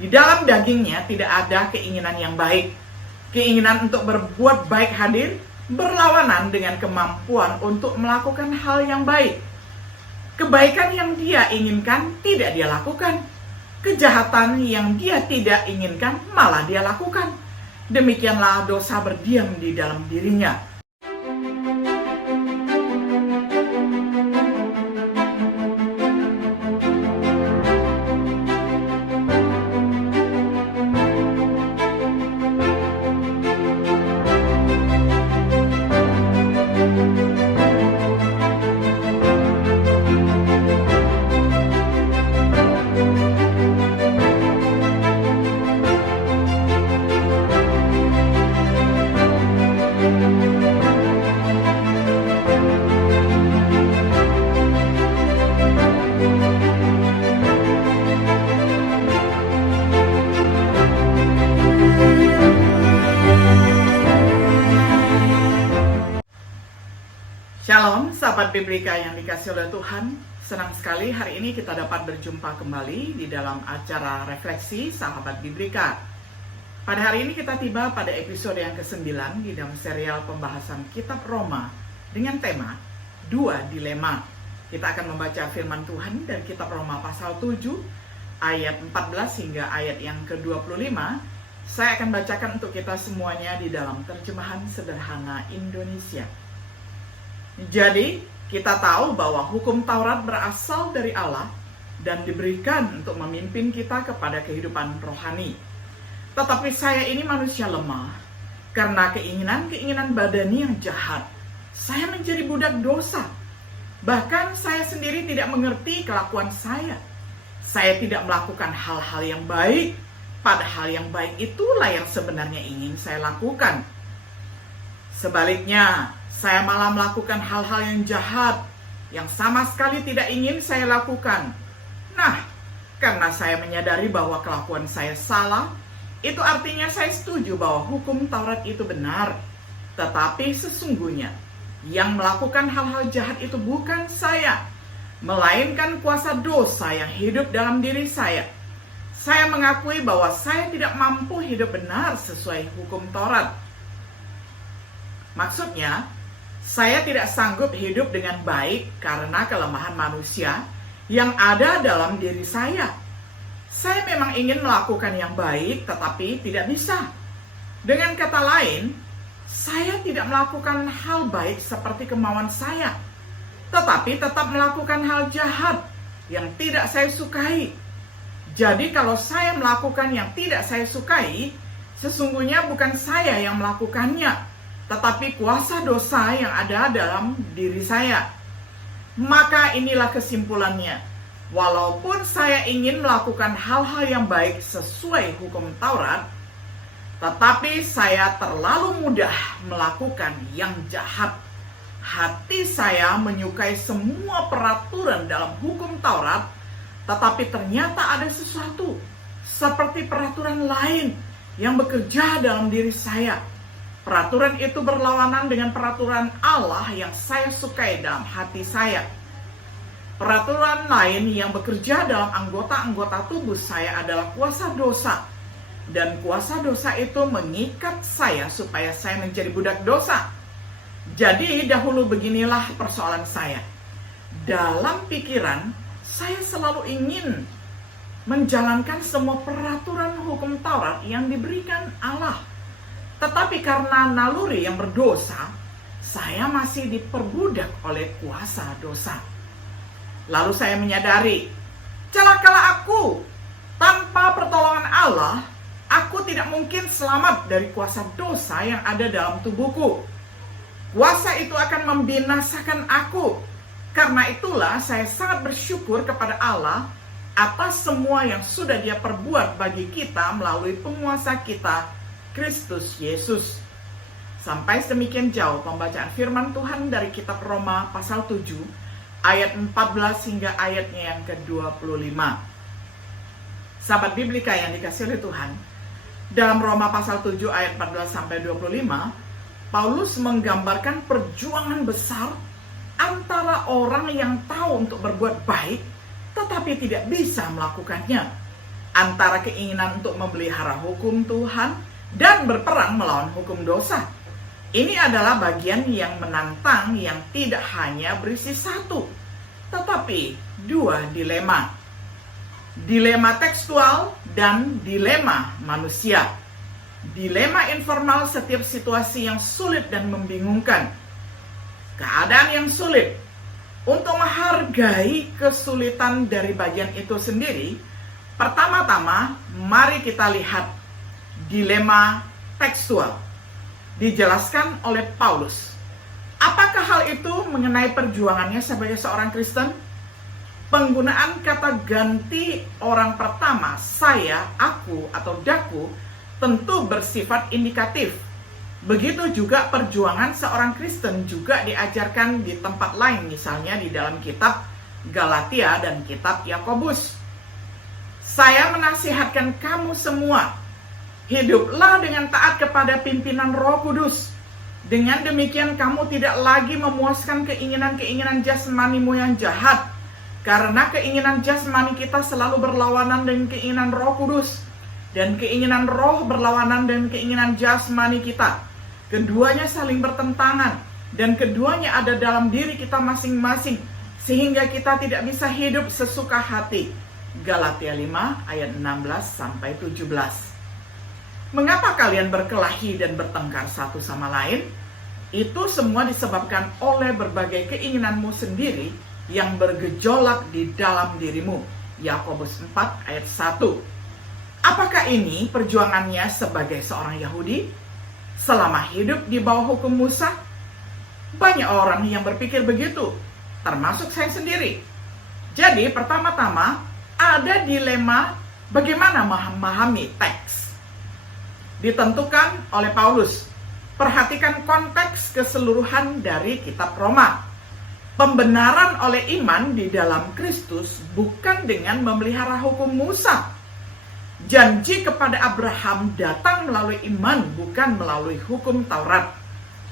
Di dalam dagingnya tidak ada keinginan yang baik. Keinginan untuk berbuat baik hadir berlawanan dengan kemampuan untuk melakukan hal yang baik. Kebaikan yang dia inginkan tidak dia lakukan. Kejahatan yang dia tidak inginkan malah dia lakukan. Demikianlah dosa berdiam di dalam dirinya. Shalom, sahabat Biblika yang dikasih oleh Tuhan. Senang sekali hari ini kita dapat berjumpa kembali di dalam acara refleksi sahabat Biblika. Pada hari ini kita tiba pada episode yang ke-9 di dalam serial pembahasan kitab Roma dengan tema 2 Dilema. Kita akan membaca firman Tuhan dari kitab Roma pasal 7 ayat 14 hingga ayat yang ke-25. Saya akan bacakan untuk kita semuanya di dalam terjemahan sederhana Indonesia. Jadi, kita tahu bahwa hukum Taurat berasal dari Allah dan diberikan untuk memimpin kita kepada kehidupan rohani. Tetapi saya ini manusia lemah. Karena keinginan-keinginan badani yang jahat, saya menjadi budak dosa. Bahkan saya sendiri tidak mengerti kelakuan saya. Saya tidak melakukan hal-hal yang baik, padahal yang baik itulah yang sebenarnya ingin saya lakukan. Sebaliknya, saya malah melakukan hal-hal yang jahat, yang sama sekali tidak ingin saya lakukan. Nah, karena saya menyadari bahwa kelakuan saya salah, itu artinya saya setuju bahwa hukum Taurat itu benar. Tetapi sesungguhnya, yang melakukan hal-hal jahat itu bukan saya, melainkan kuasa dosa yang hidup dalam diri saya. Saya mengakui bahwa saya tidak mampu hidup benar sesuai hukum Taurat. Maksudnya, saya tidak sanggup hidup dengan baik karena kelemahan manusia yang ada dalam diri saya. Saya memang ingin melakukan yang baik, tetapi tidak bisa. Dengan kata lain, saya tidak melakukan hal baik seperti kemauan saya, tetapi tetap melakukan hal jahat yang tidak saya sukai. Jadi kalau saya melakukan yang tidak saya sukai, sesungguhnya bukan saya yang melakukannya, tetapi kuasa dosa yang ada dalam diri saya. Maka inilah kesimpulannya. Walaupun saya ingin melakukan hal-hal yang baik sesuai hukum Taurat, tetapi saya terlalu mudah melakukan yang jahat. Hati saya menyukai semua peraturan dalam hukum Taurat, tetapi ternyata ada sesuatu seperti peraturan lain yang bekerja dalam diri saya. Peraturan itu berlawanan dengan peraturan Allah yang saya sukai dalam hati saya. Peraturan lain yang bekerja dalam anggota-anggota tubuh saya adalah kuasa dosa. Dan kuasa dosa itu mengikat saya supaya saya menjadi budak dosa. Jadi dahulu beginilah persoalan saya. Dalam pikiran, saya selalu ingin menjalankan semua peraturan hukum Taurat yang diberikan Allah. Tetapi karena naluri yang berdosa, saya masih diperbudak oleh kuasa dosa. Lalu saya menyadari, celakalah aku. Tanpa pertolongan Allah, aku tidak mungkin selamat dari kuasa dosa yang ada dalam tubuhku. Kuasa itu akan membinasakan aku. Karena itulah saya sangat bersyukur kepada Allah atas semua yang sudah Dia perbuat bagi kita melalui penguasa kita, Kristus Yesus. Sampai sedemikian jauh pembacaan firman Tuhan dari kitab Roma pasal 7 ayat 14 hingga ayatnya yang ke-25. Sahabat Biblika yang dikasih oleh Tuhan, dalam Roma pasal 7 ayat 14 sampai 25, Paulus menggambarkan perjuangan besar antara orang yang tahu untuk berbuat baik tetapi tidak bisa melakukannya. antara keinginan untuk memelihara hukum Tuhan dan berperang melawan hukum dosa. Ini adalah bagian yang menantang yang tidak hanya berisi satu, tetapi dua dilema. Dilema tekstual dan dilema manusia. Dilema informal setiap situasi yang sulit dan membingungkan. Keadaan yang sulit. Untuk menghargai kesulitan dari bagian itu sendiri, pertama-tama mari kita lihat dilema tekstual. Dijelaskan oleh Paulus. Apakah hal itu mengenai perjuangannya sebagai seorang Kristen? Penggunaan kata ganti orang pertama, saya, aku, atau daku, tentu bersifat indikatif. Begitu juga perjuangan seorang Kristen juga diajarkan di tempat lain, misalnya di dalam kitab Galatia dan kitab Yakobus. Saya menasihatkan kamu semua, hiduplah dengan taat kepada pimpinan Roh Kudus. Dengan demikian kamu tidak lagi memuaskan keinginan-keinginan jasmanimu yang jahat, karena keinginan jasmani kita selalu berlawanan dengan keinginan Roh Kudus, dan keinginan roh berlawanan dengan keinginan jasmani kita. Keduanya saling bertentangan, dan keduanya ada dalam diri kita masing-masing, sehingga kita tidak bisa hidup sesuka hati. Galatia 5 ayat 16-17. Mengapa kalian berkelahi dan bertengkar satu sama lain? Itu semua disebabkan oleh berbagai keinginanmu sendiri yang bergejolak di dalam dirimu. Yakobus 4 ayat 1. Apakah ini perjuangannya sebagai seorang Yahudi? Selama hidup di bawah hukum Musa? Banyak orang yang berpikir begitu, termasuk saya sendiri. Jadi pertama-tama ada dilema bagaimana memahami teks. Ditentukan oleh Paulus. Perhatikan konteks keseluruhan dari kitab Roma. Pembenaran oleh iman di dalam Kristus bukan dengan memelihara hukum Musa. Janji kepada Abraham datang melalui iman, bukan melalui hukum Taurat.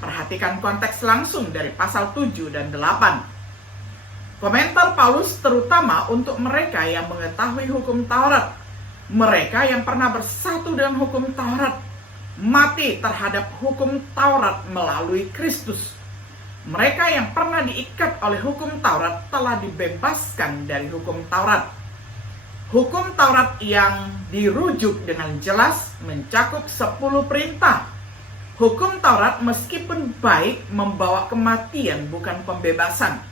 Perhatikan konteks langsung dari pasal 7 dan 8. Komentar Paulus terutama untuk mereka yang mengetahui hukum Taurat. Mereka yang pernah bersatu dengan hukum Taurat, mati terhadap hukum Taurat melalui Kristus. Mereka yang pernah diikat oleh hukum Taurat telah dibebaskan dari hukum Taurat. Hukum Taurat yang dirujuk dengan jelas mencakup 10 perintah. Hukum Taurat meskipun baik membawa kematian, bukan pembebasan.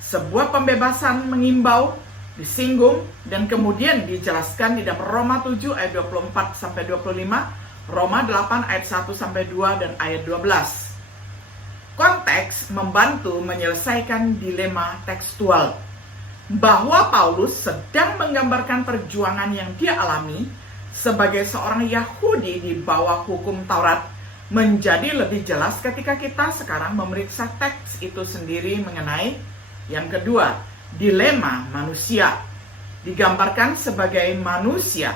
Sebuah pembebasan mengimbau, disinggung, dan kemudian dijelaskan di dalam Roma 7 ayat 24-25, Roma 8 ayat 1-2, dan ayat 12. Konteks membantu menyelesaikan dilema tekstual. Bahwa Paulus sedang menggambarkan perjuangan yang dia alami sebagai seorang Yahudi di bawah hukum Taurat menjadi lebih jelas ketika kita sekarang memeriksa teks itu sendiri mengenai yang kedua, dilema manusia. Digambarkan sebagai manusia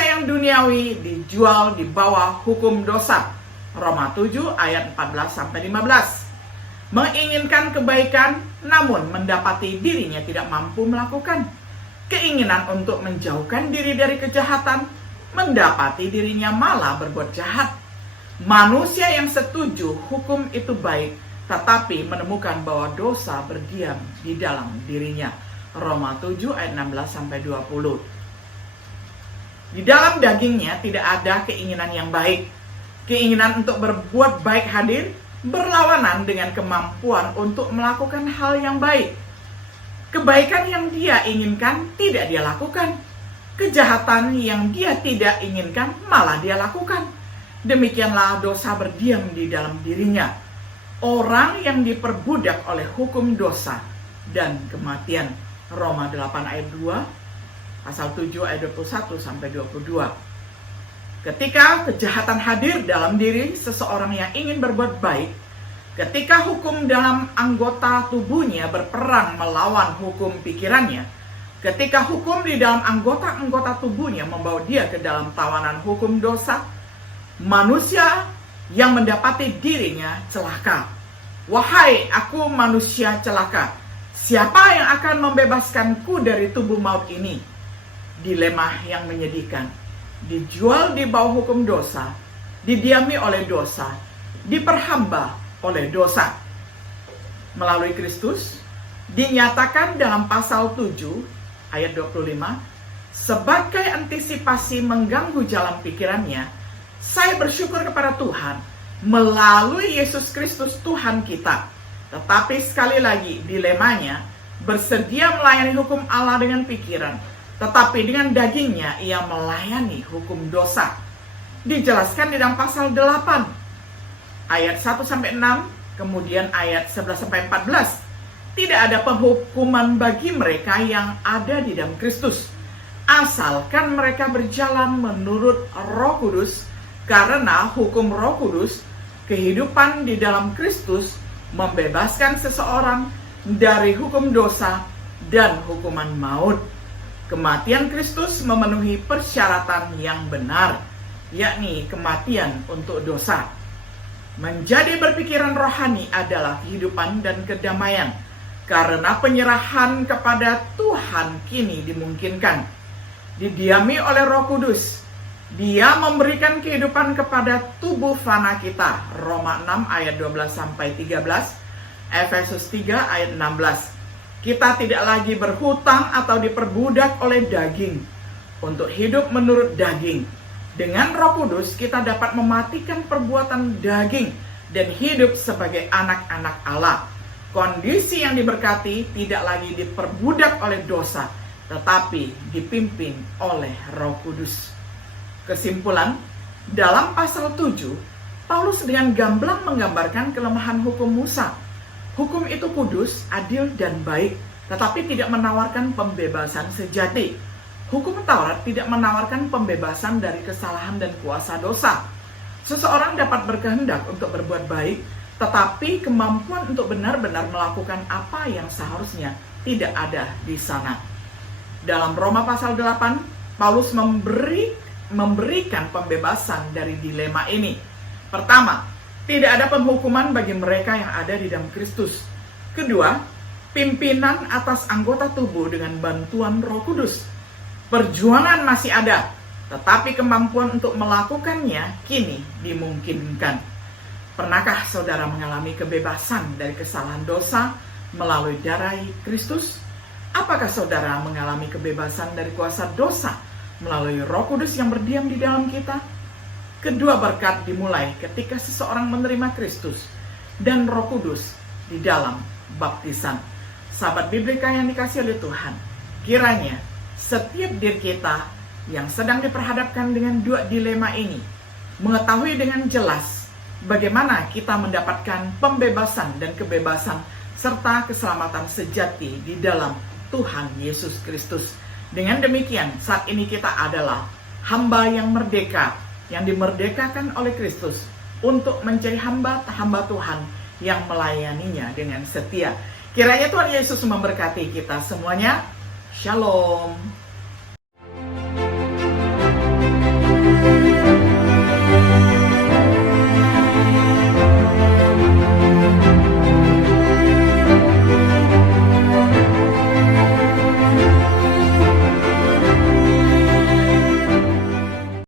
yang duniawi dijual di bawah hukum dosa. Roma 7 ayat 14-15. Menginginkan kebaikan, namun mendapati dirinya tidak mampu melakukan. Keinginan untuk menjauhkan diri dari kejahatan, mendapati dirinya malah berbuat jahat. Manusia yang setuju hukum itu baik, tetapi menemukan bahwa dosa berdiam di dalam dirinya. Roma 7 ayat 16-20. Di dalam dagingnya tidak ada keinginan yang baik. Keinginan untuk berbuat baik hadir, berlawanan dengan kemampuan untuk melakukan hal yang baik. Kebaikan yang dia inginkan tidak dia lakukan. Kejahatan yang dia tidak inginkan malah dia lakukan. Demikianlah dosa berdiam di dalam dirinya. Orang yang diperbudak oleh hukum dosa dan kematian. Roma 8 ayat 2, pasal 7 ayat 21-22. Ketika kejahatan hadir dalam diri seseorang yang ingin berbuat baik, ketika hukum dalam anggota tubuhnya berperang melawan hukum pikirannya, ketika hukum di dalam anggota-anggota tubuhnya membawa dia ke dalam tawanan hukum dosa, manusia yang mendapati dirinya celaka. Wahai aku manusia celaka, siapa yang akan membebaskanku dari tubuh maut ini? dilema yang menyedihkan. Dijual di bawah hukum dosa, didiami oleh dosa, diperhamba oleh dosa. Melalui Kristus, dinyatakan dalam pasal 7 ayat 25, sebagai antisipasi mengganggu jalan pikirannya, saya bersyukur kepada Tuhan melalui Yesus Kristus Tuhan kita. Tetapi sekali lagi dilemanya, bersedia melayani hukum Allah dengan pikiran, tetapi dengan dagingnya ia melayani hukum dosa. Dijelaskan di dalam pasal 8 ayat 1-6, kemudian ayat 11-14. Tidak ada penghukuman bagi mereka yang ada di dalam Kristus, asalkan mereka berjalan menurut Roh Kudus, karena hukum Roh Kudus, kehidupan di dalam Kristus, membebaskan seseorang dari hukum dosa dan hukuman maut. Kematian Kristus memenuhi persyaratan yang benar, yakni kematian untuk dosa. Menjadi berpikiran rohani adalah kehidupan dan kedamaian, karena penyerahan kepada Tuhan kini dimungkinkan. Didiami oleh Roh Kudus, Dia memberikan kehidupan kepada tubuh fana kita. Roma 6 ayat 12-13, Efesus 3 ayat 16. Kita tidak lagi berhutang atau diperbudak oleh daging untuk hidup menurut daging. Dengan Roh Kudus kita dapat mematikan perbuatan daging dan hidup sebagai anak-anak Allah. Kondisi yang diberkati tidak lagi diperbudak oleh dosa, tetapi dipimpin oleh Roh Kudus. Kesimpulan, dalam pasal 7, Paulus dengan gamblang menggambarkan kelemahan hukum Musa. Hukum itu kudus, adil, dan baik, tetapi tidak menawarkan pembebasan sejati. Hukum Taurat tidak menawarkan pembebasan dari kesalahan dan kuasa dosa. Seseorang dapat berkehendak untuk berbuat baik, tetapi kemampuan untuk benar-benar melakukan apa yang seharusnya tidak ada di sana. Dalam Roma pasal 8, Paulus memberikan pembebasan dari dilema ini. Pertama, tidak ada penghukuman bagi mereka yang ada di dalam Kristus. Kedua, pimpinan atas anggota tubuh dengan bantuan Roh Kudus. Perjuangan masih ada, tetapi kemampuan untuk melakukannya kini dimungkinkan. Pernahkah saudara mengalami kebebasan dari kesalahan dosa melalui darah Kristus? Apakah saudara mengalami kebebasan dari kuasa dosa melalui Roh Kudus yang berdiam di dalam kita? Kedua berkat dimulai ketika seseorang menerima Kristus dan Roh Kudus di dalam baptisan. Sahabat Biblika yang dikasihi oleh Tuhan, kiranya setiap diri kita yang sedang diperhadapkan dengan dua dilema ini mengetahui dengan jelas bagaimana kita mendapatkan pembebasan dan kebebasan serta keselamatan sejati di dalam Tuhan Yesus Kristus. Dengan demikian, saat ini kita adalah hamba yang merdeka, yang dimerdekakan oleh Kristus untuk menjadi hamba Tuhan yang melayaninya dengan setia. Kiranya Tuhan Yesus memberkati kita semuanya. Shalom.